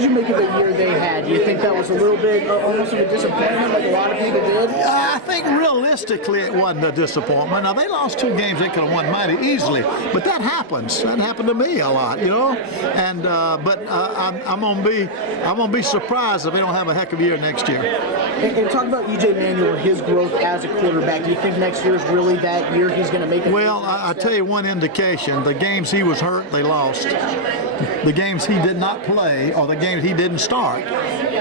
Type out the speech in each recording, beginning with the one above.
did you make of the year they had? Do you think that was a little bit almost of a disappointment, like a lot of people did? I think realistically it wasn't a disappointment. Now they lost 2 games they could have won mighty easily, but that happens. That happened to me a lot, you know. And I'm gonna be surprised if they don't have a heck of a year next year. And talk about E.J. Manuel and his growth as a quarterback. Do you think next year is really that year he's going to make it? Well, I'll tell you one indication. The games he was hurt, they lost. The games he did not play or the games he didn't start,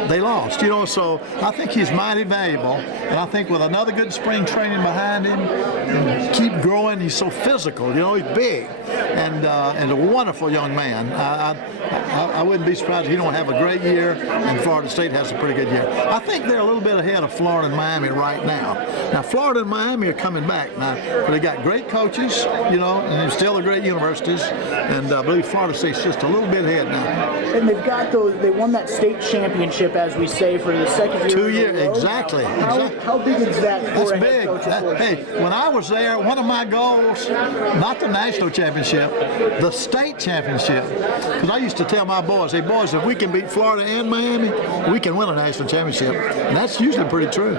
they lost. You know, so I think he's mighty valuable. And I think with another good spring training behind him, keep growing. He's so physical. You know, he's big and a wonderful young man. I wouldn't be surprised if he don't have a great year, and Florida State has a pretty good year. I think they're a little bit ahead of Florida and Miami right now. Now, Florida and Miami are coming back now. But they got great coaches, you know, and they're still great universities. And I believe Florida State's just a little bit ahead now. And they've got those. They won that state championship, as we say, for the second year. 2 years, exactly. How big is that for a head coach? Hey, when I was there, one of my goals, not the national championship, the state championship. Because I used to tell my boys, hey boys, if we can beat Florida and Miami, we can win a national championship. And that's usually pretty true.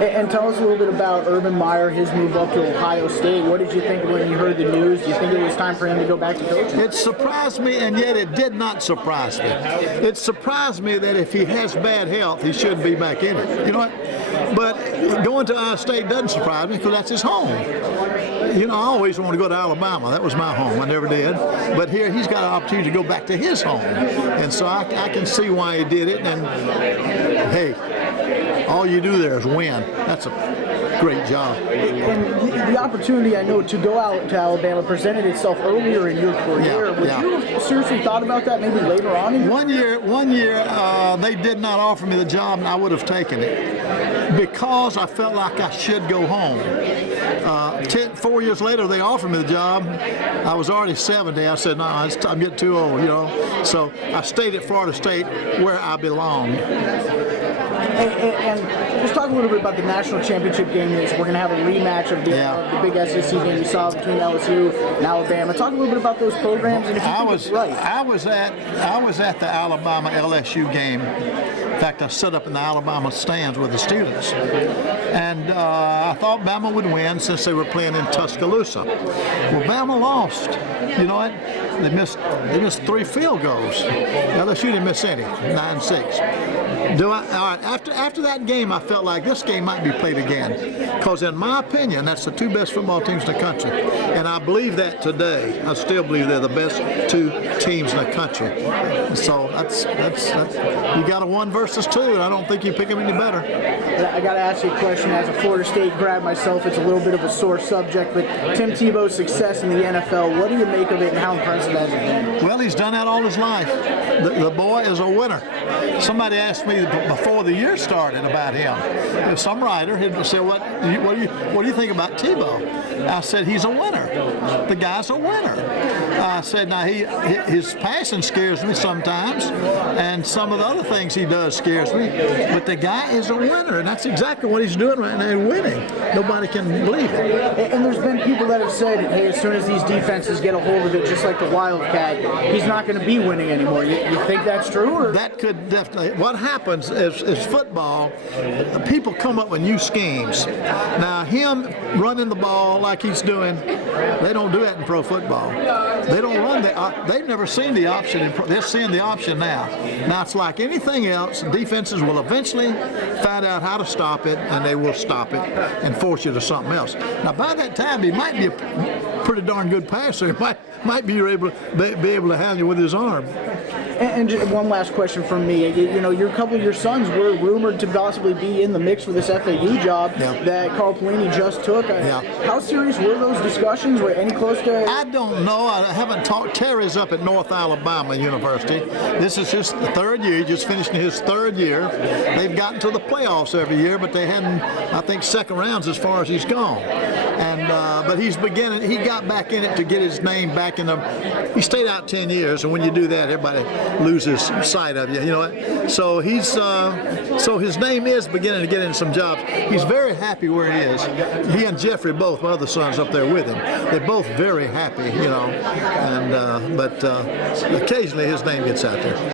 And tell us a little bit about Urban Meyer, his move up to Ohio State. What did you think when you heard the news? Do you think it was time for him to go back to coaching? It surprised me, and yet it did not surprise me. It surprised me that if he has bad health, he shouldn't be back in it. You know what? But going to Ohio State doesn't surprise me because that's his home. You know, I always wanted to go to Alabama. That was my home. I never did. But here he's got an opportunity to go back to his home. And so I can see why he did it. And, hey, all you do there is win. That's a great job. And the opportunity, I know, to go out to Alabama presented itself earlier in your career. Would you have seriously thought about that maybe later on in your career? One year, they did not offer me the job, and I would have taken it because I felt like I should go home. 4 years later, they offered me the job. I was already 70. I said, no, I'm getting too old, you know. So I stayed at Florida State where I belonged. And just talk a little bit about the national championship game. We're going to have a rematch of the big SEC game you saw between LSU and Alabama. Talk a little bit about those programs and if you think it's right. I was at the Alabama LSU game. In fact, I sat up in the Alabama stands with the students. And I thought Bama would win since they were playing in Tuscaloosa. Well, Bama lost. You know what? They missed 3 field goals. LSU didn't miss any, 9-6. All right, after that game, I felt like this game might be played again. Because in my opinion, that's the 2 best football teams in the country. And I believe that today. I still believe they're the best 2 teams in the country. So that's you got a 1 versus 2, and I don't think you pick them any better. I got to ask you a question. As a Florida State grad myself, it's a little bit of a sore subject, but Tim Tebow's success in the NFL, what do you make of it and how impressive has it been? Well, he's done that all his life. The boy is a winner. Somebody asked me before the year started about him. If some writer had said, what do you think about Tebow? I said, he's a winner. The guy's a winner. I said, now his passing scares me sometimes, and some of the other things he does scares me, but the guy is a winner, and that's exactly what he's doing right now, winning. Nobody can believe it. And there's been people that have said, hey, as soon as these defenses get a hold of it, just like the Wildcat, he's not going to be winning anymore. You think that's true? Or? That could definitely. What happens is football, people come up with new schemes. Now, him running the ball like he's doing, they don't do that in pro football. They don't run that. They've never seen the option. They're seeing the option now. Now, it's like anything else. Defenses will eventually find out how to stop it, and they will stop it and force you to something else. Now, by that time, he might be a pretty darn good passer. He might be able to handle you with his arm. And just one last question from me. You know, a couple of your sons were rumored to possibly be in the mix for this FAU job that Carl Pelini just took. How serious were those discussions? Were any close to? I don't know. I haven't talked. Terry's up at North Alabama University. This is his 3rd year. He just finished his 3rd year. They've gotten to the playoffs every year, but they hadn't, I think, 2nd rounds as far as he's gone. And but he's beginning. He got back in it to get his name back in the. He stayed out 10 years, and when you do that, everybody loses sight of you. You know what? So he's so his name is beginning to get in some jobs. He's very happy where he is. He and Jeffrey, both my other sons, up there with him. They're both very happy. You know, and but occasionally his name gets out there.